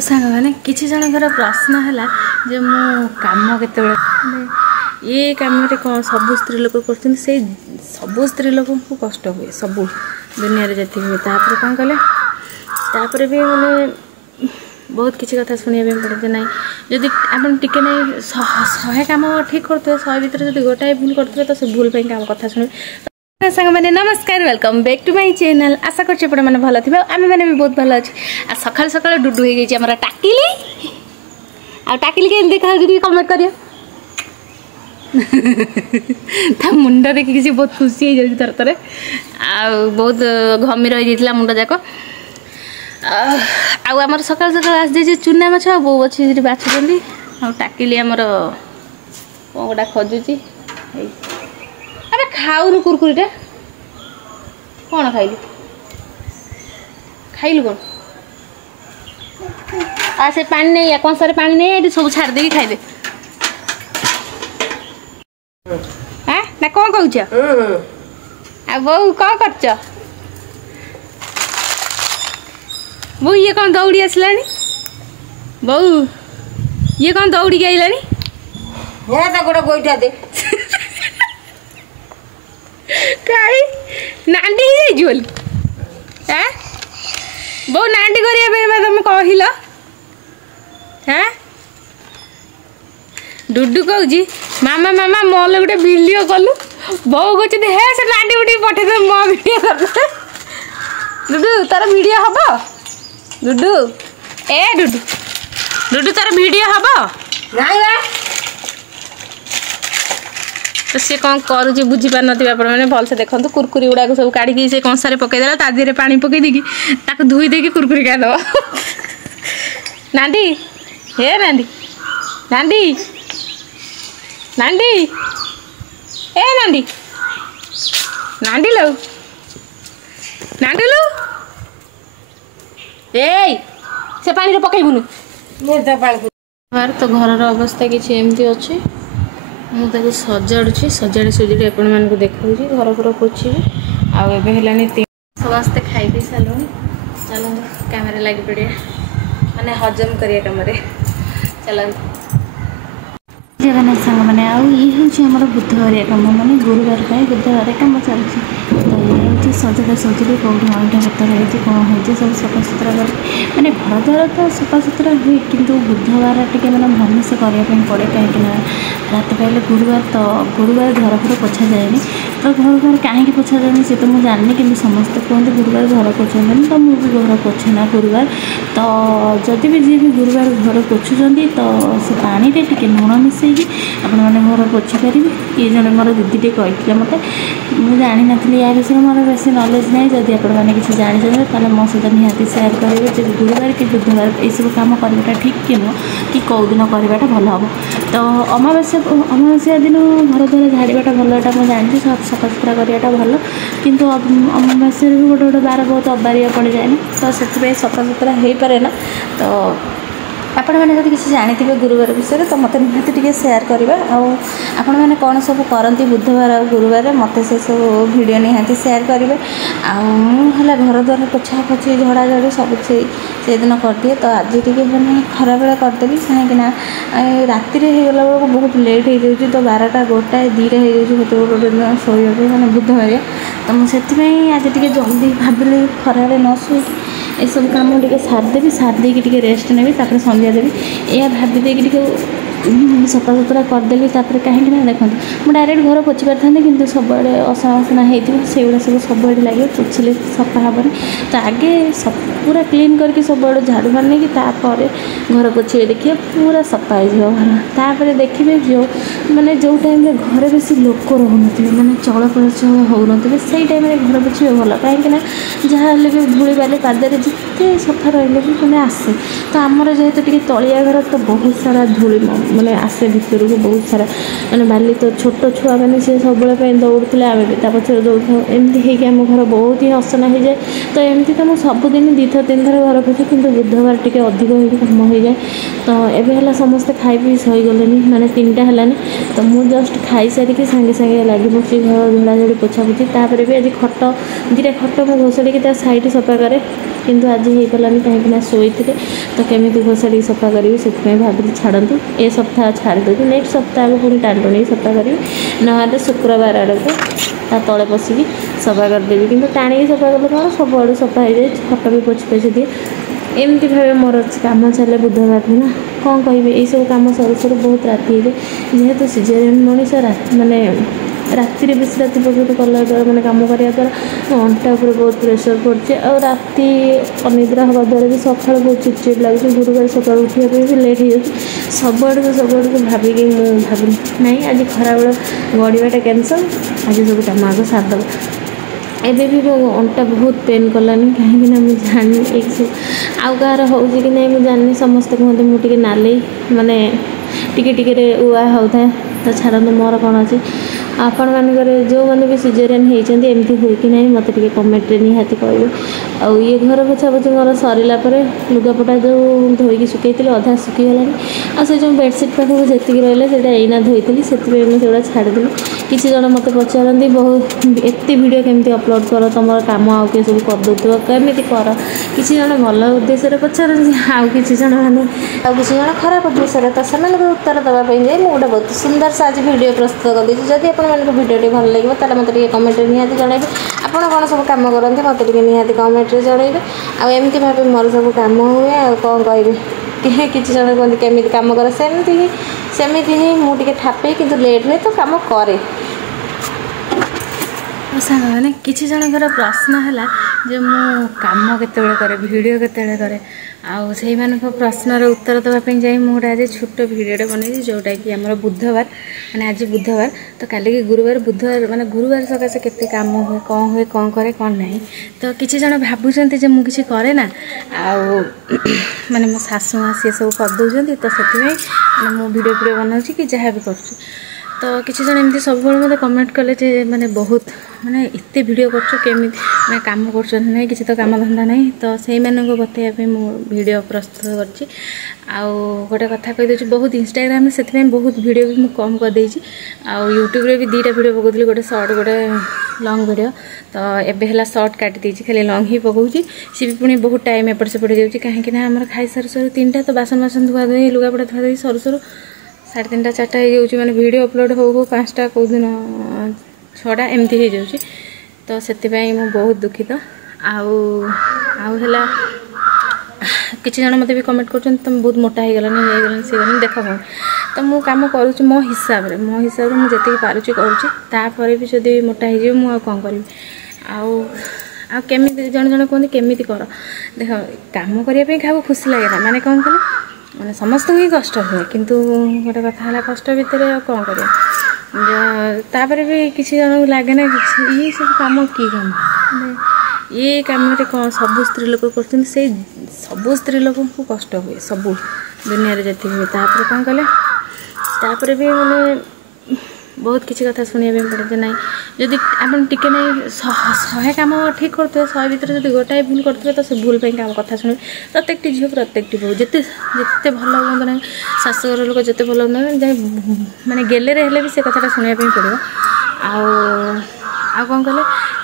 सांग मैंने किसी जनकर प्रश्न है जे मु काम केत ये कम कौन सब स्त्री लोक कर सब स्त्री लोक को कष्ट हुए सब दुनिया जी हुए कौन कले भी मैंने बहुत किसी कथा शुणा पड़े ना जदि आप टिके नहीं 100 कम ठीक करते 100 भितर जो गोटाए भूल करते तो से भूल काम कथा शुणे सांग मैंने नमस्कार welcome back to my channel आशा कर मैंने भल थी आम मैंने भी बहुत भल अच्छे सकाल सकाल डुडू हो गई आम टाकिली टाकिली के देखा कमेंट करिए मुंड देखिए बहुत खुशी हो जाए तरह बहुत घमी रही जाता मुंड जाक आमर सकाल सकाल आस जाए चूना माछ बो अच्छी बाछुंट टाकिली आमर कौन गोटा खोजुची अरे खाऊनु कुरकुरीटा कौन खाइलु खाइलु कौन आ से पानी नहीं कंसार पानी नहीं ये सब छाड़ देगी खाइदे हाँ ना कौन कहूच आ बो कौन कर बो ये कौन दौड़ी आसला बो ये कौन दौड़ी आइला गोटे गोईठा दे कहीं नांडी बोल बो नांडी करिया तुम कहल हाँ डुडू कहूँ मामा मामा मोल गोटे वीडियो कलु बो कहते हे से नांडी उठी पठे मो वीडियो कर डुडू तार वीडियो हम डुडू ए डुडू डुडू तार वीडियो हम तो सी कौन करुच्ची बुझी पार नथिबे आपण माने भल से देखंतु कुरकुरी गुडा सब काढ़ी से कंसारे पकई देला ता देरे पानी पकई देकी ताको धुई देकी कुरकुरी खा दो नांडी हे नांडी नांडी नांडी ए नांडी नांडी लो नांडी लो ए से पानी रे पकईबुनु बार तो घर अवस्था किसी एमती अच्छे मुझे सजाड़ी सजाड़ी सजाड़ी आपण मानक देखा घर घर पोछी आने समस्ते खाई पी सारे चलो कैमेरा लगी पड़े माने हजम करिया कम चलो जगन्नाथ सांग मैंने आम बुधवारिया कम माने गुरुवार बुधवार कम चलती तो ये सजड़ा सजड़ी कौटी अईटा पतर होती कौन हो सब सफा सुतरा कर मैंने घर द्वार तो सफा सुतरा हुए कि बुधवार टे मैंने भल से करने पड़े कहीं रात पाइले गुरुवार तो गुरुवार घर घर पोछा जाए तो घर घर कहीं पोछा जाए सी तो मुझे जानी कि समस्ते कहते गुरुवार घर पोछे तो मुझे घर पोछे ना गुरुवार तो जदि भी जी भी गुरुवार घर पोछुंट तो से पानी टे लुण मिसेगी आपण मैंने घर पोछी पारे ये जन मोर दीदी कही मत मुझे जानी नी या विषय मोर बेसी नॉलेज नहीं जदि आपण मैंने किसी जानी ताले मो सहित निहाती सेयार करेंगे जो गुरुवार कि बुधवार यू कम करवाटा ठीक कि नुह कि कौ दिन करवाटा भल हम तो अमावास्या दिन घर द्वार झाड़ाटा भलटा मुझे जानी सब सफा सुतरा कराटा भल किंतु अमावास्या भी गोटे गोटे बार बहुत अबारिया पड़ जाए तो से सफा सुतरा हो पारे ना तो आपण मैंने जब किसी जानी गुरुवार विषय तो मत निहाती टी सेयार करवा आपण मैंने कौन सब करती बुधवार और गुरुवार मत से सब वीडियो निहाती सेयार करेंगे आला घर द्वार पोछा पोछी झड़ा झड़ी सब से दिन करदिए तो आज टी मैंने खरा बेला करदेली कहीं राति होगला बेलू बहुत लेट हो जाए तो 12टा गोटाए 2टा हो जाए गोटे दिन शोबा मैंने बुधवार तो मुझे आज टी जल्दी भाविली खरा न शोक ये सब कम टे सारदेवी सारदे टे रेस्ट नेबी संध्या देवी या भाभी देकी सफा सुतरा करदेली कहीं देखो मुझे डायरेक्ट घर पोछी पारि था कि सब असना होता से सब सब लगे पोछिले सफा हेनी तो आगे सब पूरा क्लीन करके सब झाड़ू मारने की घर पोछे देखिए पूरा सफा हो भल देखिए जो मैंने जो टाइम घर बेसी लोक रोन मैंने चल प्रचल होन से टाइम घर पोछे भल कहीं जहाँ भी धूली बाली पादे जिते सफा रही भी मैंने आसे तो आमर जेहेतु टे तलिया घर तो बहुत सारा धूली ମାନେ ଆସେ ଭିତରକୁ बहुत सारा माने बाली तो छोट छुआ मैंने सी सब दौड़े आम भी पछे दौड़ एमती हो आम घर बहुत ही असना हो जाए तो एमती तो मुझे सबुदिन 2 3 थर घर पोछे कि बुधवार टी अधिक कम हो जाए तो एबे समस्ते खाई पी शईगले माने 3टा है तो मुझे जस्ट खाई सारिकी सांगे सांगे लगी पड़ी घर झड़ाझड़ी पोछापोछी तापर भी आज खट 2टा खट मुझे घोषाड़ी साइड सफा करे किंतु आज हो पालानी कहीं शोई तो केमी घोषाड़ी सफा करी से भाविली छाड़ू ए सप्ताह छाड़ दूँ नेक्स्ट सप्ताह को पुणी टाण टुणी सफा करी ना शुक्रवार आड़ को तले पशिकी सफा करदेवी कि टाणी सफा कले कौन सब आड़ सफा हो जाए खट भी पोछि पोछि दिए एमती भाव मोर कम चले बुधवार दिन कौन कह यही सब कम सरू सरू बहुत राति हो जेहेतु सीजरियन मनीष माने राति बेस राति पर्यटन कला द्वारा मैंने कम करने द्वारा अंटा पर बहुत प्रेसर पड़े और राति अनिद्रा हवा द्वारा भी सका बहुत चिड़चिड़ लगे गुरुवार सका उठा भी लेट हो जाए सब आड़ को भाविकी मुझे भाविली नहीं आज खरा बेल गड़ाटा कैंसल आज सब कम आग सारद एबे भी मो अंटा बहुत पेन कलानी कहीं मुझे जानी एक सब आउ गार हो कि नहीं मुझे जानी समस्ते कहते मुझे नाली माने टिके उआ होता तो छाड़ू मोर कौन अच्छी आपण मानकर जो मैंने भी सीजरियन होती एमती हुए कि नहीं मत टे कमेंट निहाती कहे आउ ये घर पोछा पोछी मोर सरला लुगापटा जो धोईकी सुखी अधा सुखीगला से जो बेडसीट पाखक जी रहा है एना धोई से मुझे छाड़देली किसी जन मत पचारती बहुत एत वीडियो केमती अपलोड कर तुम कम आउ किए सब करदे केमी कर किसी जन भल उद्देश्य पचारती आउ किसी जन मैंने किसी जन खराब उद्देश्य तो से उत्तर देवाई जाए मुझे गोटे बहुत सुंदर से आज वीडियो प्रस्तुत कर जदि आपको वीडियो भल लगे तो मत कमेंट निहाती जनइबे आपड़ कौन सब कम करते मत निहाती कमेंट जनइबे आमती भाव मोर सब कम हुए आ कौन कहे किसी जन कहते केमी कम कर सेमती ही मुझे ठापे कि लेट नहीं तो कम करे सांग मैंने किसी जनकर प्रश्न है जे मु कम केतबेले करे वीडियो केतबेले करे आउ से प्रश्नर उत्तर देवाई जाए मुझे आज छोट वीडियो बन जोटा कि आम बुधवार माने आज बुधवार तो काली की गुरुवार बुधवार माने गुरुवार सकाशे केते काम हुए कौन करे कौन नहीं तो किसी जन भावुंट जे मुझे करे ना आउ माने मो सासु माँ सी सब करदे तो से मु वीडियो बनाऊँ कि जहाँ भी कर तो किसी जन एमती सब मतलब कमेंट कले जे माने बहुत माने इतने वीडियो करमी मैं कम कर नहीं किसी तो काम धंदा नहीं तो से बताइए मु वीडियो प्रस्तुत कर गोटे कथा कहीदे बहुत इंस्टाग्राम से बहुत वीडियो भी कम करदे यूट्यूब रे भी 2टा वीडियो पकाउली गोटे सर्ट गोटे लॉन्ग वीडियो तो एबे हला सर्ट काटी देछि खाली लॉन्ग ही पकाउछि सी भी पुणी बहुत टाइम एपट सेपट जाउछि कहीं ना आमर खाई सारू सारू 3टा तो बासन बासन धुआ धुई लुगापड़ा धुआ धुई सरू सरू 3:30 4टा हो मैंने वीडियो अपलोड हो 5टा कौ दिन 6टा एमती हो जाऊँगी तो से बहुत दुखित आउला किसी जन मत भी कमेंट कर तुम बहुत मोटा हो गलानी सी गलानी देख कौन तो मु काम करुँच मो हिसाब से मुझे जी पार्टी करुँच भी जब मोटा हो मुझे कौन करी आमी जन जन कहते केमी कर देख कम करने क्या खुशी लगे ना माने कौन कले माने समस्त ही कष्ट हुए किंतु गोटे कथा है कष्ट भितर कौन कर भी किसी जन लगे ना कि ये सब कम कि कम ये कम कौन सब स्त्री लोक कर सबू स्त्री लोक को कष्ट हुए सबू दुनिया जी हुए कौन कले भी मैंने बहुत किसी कथा शुणा पड़े ना जदि आप टिके ना 100 काम ठीक करते 100 भितर जब गोटाए भूल करते तो से भूल काम कथा शुणे प्रत्येक झील प्रत्येक बहू जिते जिते भल हूँ ना शाशुघर लोक जिते भल हूँ ना माने गेले हेले भी से कथा शुणापी पड़ो कौन कले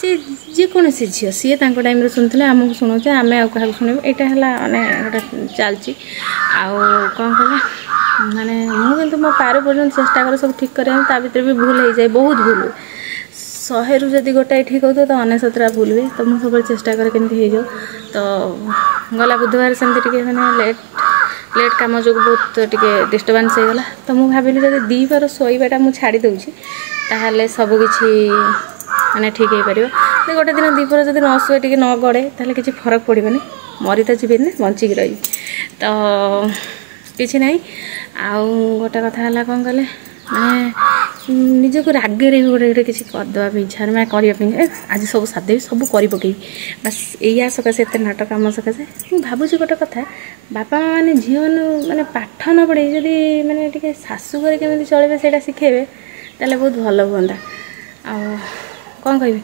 सी जेकोसी झील सी टाइम शुणुले आमको शुणाऊे आम क्या शुणु यहाँ है गोटे चलती कौन कले माने मुझे मो पार पर्यटन चेष्टा कर सब ठीक करें भीतर भी भूल हो जाए बहुत भूल हुए 100 रु जदि गोटाए ठीक होता तो 99 भूल हुए तो मुझे सब चेष्टा कर केमती हो तो गला बुधवार सेमती मैंने लेट काम जो बहुत टे डिस्टर्बान्स हो गला तो मुझे भाविली जब दीपर शोवाटा मुझे छाड़ी दूसरी ताहले सबकि माने ठीक हो पार गोटे दिन दीपर जब न शुए टे न गड़े ताहले किसी फरक पड़ोनी मरी तो जीवन बंचिक रही तो किसी ना आउ गोटे कथा है कौन कले माने ନିଜକୁ ରାଗରେ ବି ଗୋଟେ ଗୋଟେ କିଛି କରିଦେବା ପାଇଁ ଇଚ୍ଛା ମାନେ କରିବା ପାଇଁ ଆଜି ସବୁ ସାରିଦେବି ସବୁ କରି ପକେଇବି ବାସ୍ ଏଇଆ ସକାଶେ ଏତେ ନାଟକ କାମ ସକାଶେ ମୁଁ ଭାବୁଛି ଗୋଟେ କଥା ବାପା ମା ମାନେ ଝିଅମାନଙ୍କୁ ମାନେ ପାଠ ନ ପଢ଼େଇ ଯଦି ମାନେ ଟିକେ ଶାଶୁ ଘରେ କେମିତି ଚଳିବେ ସେଇଟା ଶିଖେଇବେ ତାହେଲେ ବହୁତ ଭଲ ହୁଅନ୍ତା ଆଉ କ'ଣ କହିବି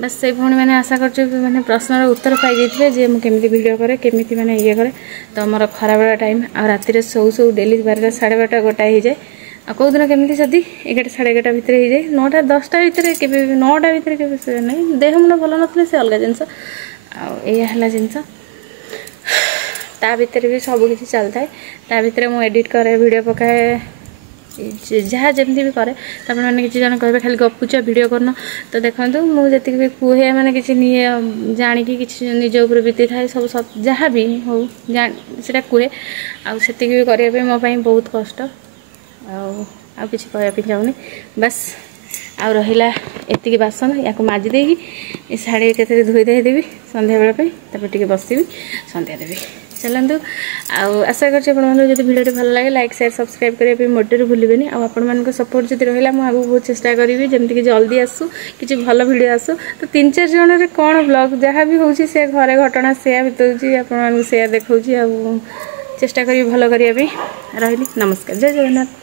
ବାସ୍ ସେଇ ଭଉଣୀମାନେ ଆଶା କରୁଛୁ ମାନେ ପ୍ରଶ୍ନର ଉତ୍ତର ପାଇଯାଇଥିବେ ଯେ ମୁଁ କେମିତି ଭିଡ଼ିଓ କରେ କେମିତି ମାନେ ଇଏ କରେ ତ ମୋର ଖରାବେଳ ଟାଇମ୍ ଆଉ ରାତିରେ ଶୋଉ ଶୋଉ ଡେଲି 12ଟା 12:30 ଗୋଟାଏ ହେଇଯାଏ ଆଉ କେଉଁଦିନ କେମିତି ଯଦି 11 11:30 ଭିତରେ ହେଇଯାଏ 9ଟା 10ଟା ଭିତରେ କେବେ 9ଟା ଭିତରେ କେବେ ଶୋଇବା ନାହିଁ ଦେହ ମୁଣ୍ଡ ଭଲ ନଥିଲେ ସେ ଅଲଗା ଜିନିଷ ଆଉ ଏଇଆ ହେଲା ଜିନିଷ ତା ଭିତରେ ବି ସବୁ କିଛି ଚାଲିଥାଏ ତା ଭିତରେ ମୁଁ ଏଡ଼ିଟ୍ କରେ ଭିଡ଼ିଓ ପକାଏ ଯାହା ଯେମିତି ବି କରେ ତାପରେ ମାନେ କିଛି ଜଣ କହିବେ ଖାଲି ଗପୁଛ ଭିଡ଼ିଓ କରୁନ ତ ଦେଖନ୍ତୁ ମୁଁ ଯେତିକି ବି କୁହେ ମାନେ କିଛି ନିଏ ଜାଣିକି କିଛି ନିଜ ଉପରେ ବିତିଥାଏ ସବୁ ଯାହା ବି ହଉ ସେଇଟା କୁହେ ଆଉ ସେତିକି ବି କରିବା ପାଇଁ ମୋ ପାଇଁ ବହୁତ କଷ୍ଟ ଆଉ କିଛି କହିବା ପାଇଁ ଚାହୁଁନି ବାସ୍ ଆଉ ରହିଲା ଏତିକି ବାସନ ୟାକୁ ମାଜି ଦେଇକି ଏ ଶାଢ଼ୀ କେତେରେ ଧୋଇ ଦେଇଦେବି ସନ୍ଧ୍ୟାବେଳ ପାଇଁ ତାପରେ ଟିକେ ବସିବି ସନ୍ଧ୍ୟା ଦେବି ଚାଲନ୍ତୁ ଆଉ ଆଶା କରୁଛି ଆପଣମାନଙ୍କୁ ଯଦି ଭିଡ଼ିଓଟି ଭଲ ଲାଗେ ଲାଇକ୍ ସେୟାର ସବସ୍କ୍ରାଇବ୍ କରିବା ପାଇଁ ମୋଟେରୁ ଭୁଲିବେନି ଆଉ ଆପଣମାନଙ୍କ ସପୋର୍ଟ ଯଦି ରହିଲା ମୁଁ ଆଗକୁ ବହୁତ ଚେଷ୍ଟା କରିବି ଯେମିତିକି ଜଲ୍ଦି ଆସୁ କିଛି ଭଲ ଭିଡ଼ିଓ ଆସୁ ତ 3-4 ଜଣରେ କ'ଣ ବ୍ଲଗ୍ ଯାହା ବି ହେଉଛି ସେ ଘରେ ଘଟଣା ସେୟା ବିତଉଛି ଆପଣମାନଙ୍କୁ ସେୟା ଦେଖାଉଛି ଆଉ ଚେଷ୍ଟା କରିବି ଭଲ କରିବା ପାଇଁ ରହିଲି ନମସ୍କାର ଜୟ ଜଗନ୍ନାଥ।